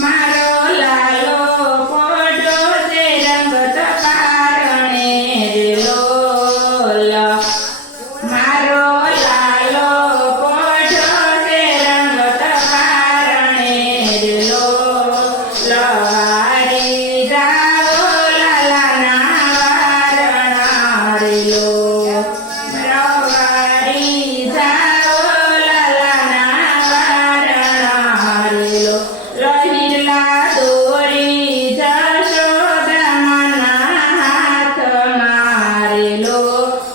મારો લાલો પોડો છે રંગત કારણે રે લોલ મારો લાલો પોડો છે રંગત કારણે રે લોલ હારી જાઓ લાલાના વારણા રે લોલ હારી જાઓ લાલાના વારણા રે લોલ લહિરલા દોરી જશોદામાના હાથ મારેલો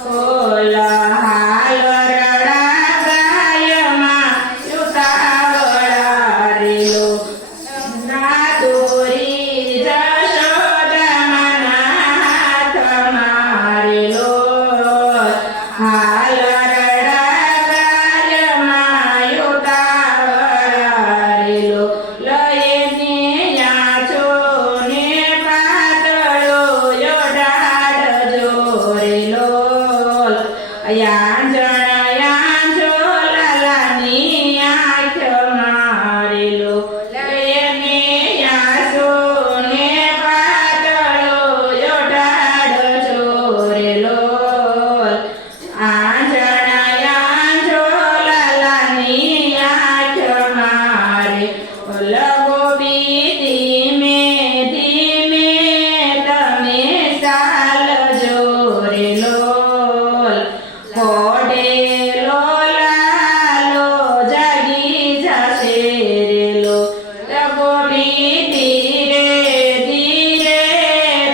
હાલ રડા ગાયમાં યુતાવળા રેલો ના દોરી જશોદામાના હાથ મારેલો હાલ રડા ગાયમાં યુતાવળા રેલો યાંજો લાલાની આંખ મારેલો લયને યાસો ને પાતળો યોડાડ જોરેલો યાંજો લાલાની આંખ મારે ગોપી ધીમે ધીમે તમે ચાલજો રે લોલ કોડેલો લાલો જાગી જશે રે લોલ ગોપી ધીરે ધીરે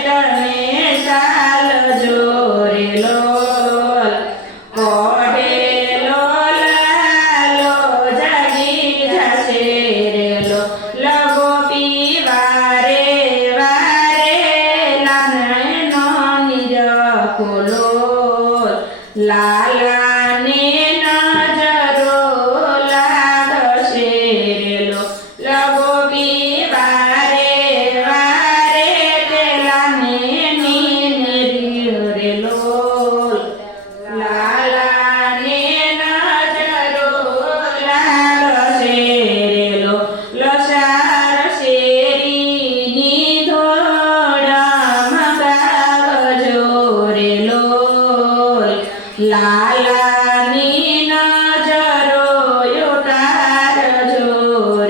તમે ચાલજો રે લોલ કોડેલો લાલો જાગી જશે રે લોલ ગોપી વારે વારે લાનનો નિરખોલો લાલાને નજરો લાગશે રેલો ગોપી વારે વારે પેલાને નીરેલો લાલાને નજરો લાગશે રેલો લસાર શેરીની ધોળમાં ગાવજો રેલો લાલાની નજરો યોટારજો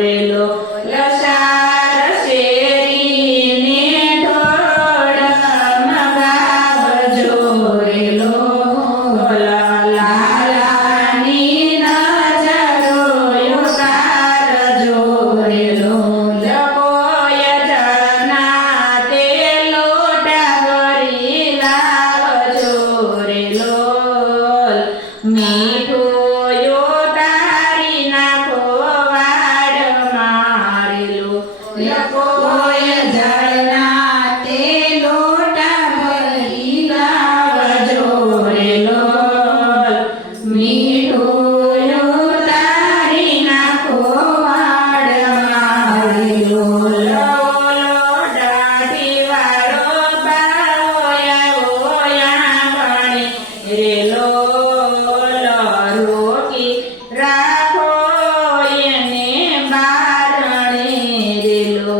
રેલો લસાર શેરીને ઢોળમાં ગાવજો રેલો લાલાની નજરો યોટારજો રેલો લકોય જળના તે લોટા ભરી લાવજો રેલો મીઠું યોટારી નાખો વાડ મારેલો લકોય જળના તે લોટા ભરી લાવજો રેલો મીઠું યોટારી નાખો વાડ મારેલો દાઢી વાળો બાવો યાવણે રેલો રોકી રાખો એને બારણે રેલો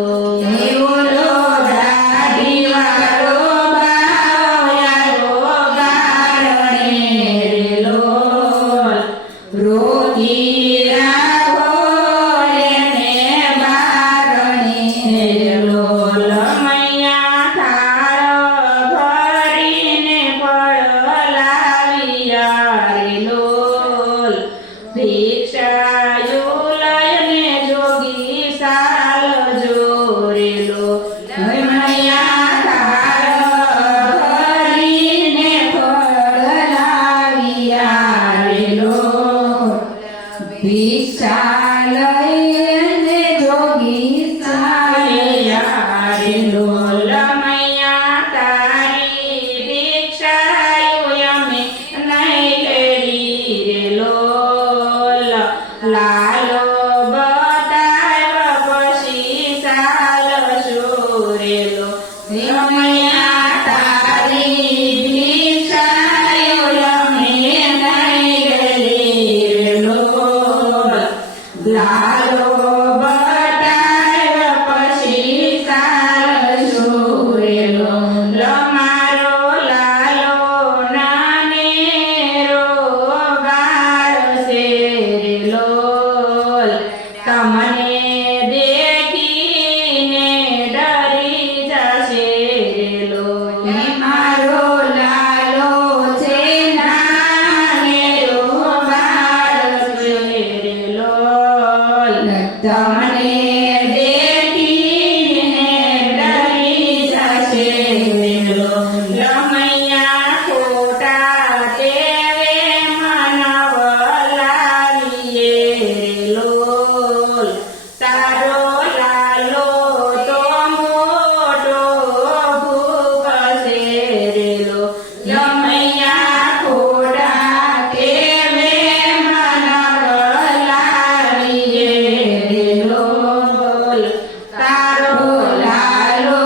તારો લાલો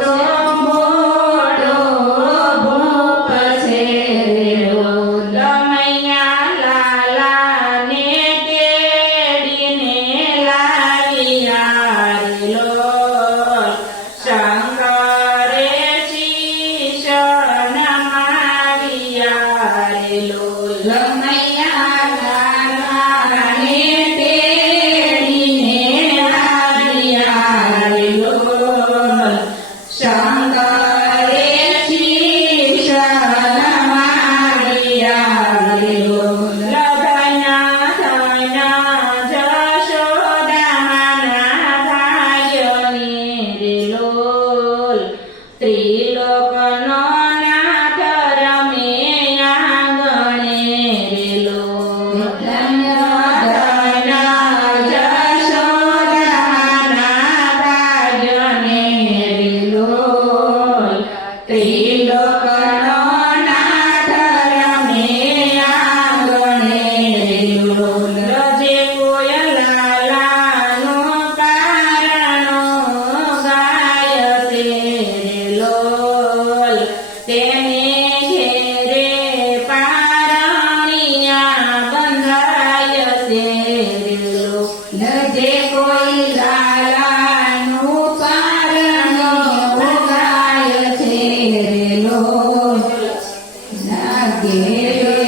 તો મોટો ભૂપ છે રે લોલ મૈયા લાલાને તેડીને લાવ્યા રે લોલ શંકરે શીશ નમાવ્યા રે લોલ મૈયા લાલાને તેડીને લાવ્યા રે લોલ શંકરે શીશ નમાવ્યા રે લોલ ધન્યા ધન્યા જશોદાના ભાગ્યની રે લોલ ત્રિલોકનો નાથ રમે આંગણે રે લોલ ધન્ય ધન્ય જશોદાના ભાગ્યને રે લોલ ત્રિલોકનો નાથ રમે આંગણે રે લોલ રજે કોઈ લાલાનું કારણો ગાય તે રે લોલ તેને ઘેરે પારણિયા બંધાય તે રે લોલ જે કોઈ લાલાનું કારણ ગાય છે રે લોલ ના ઘેરે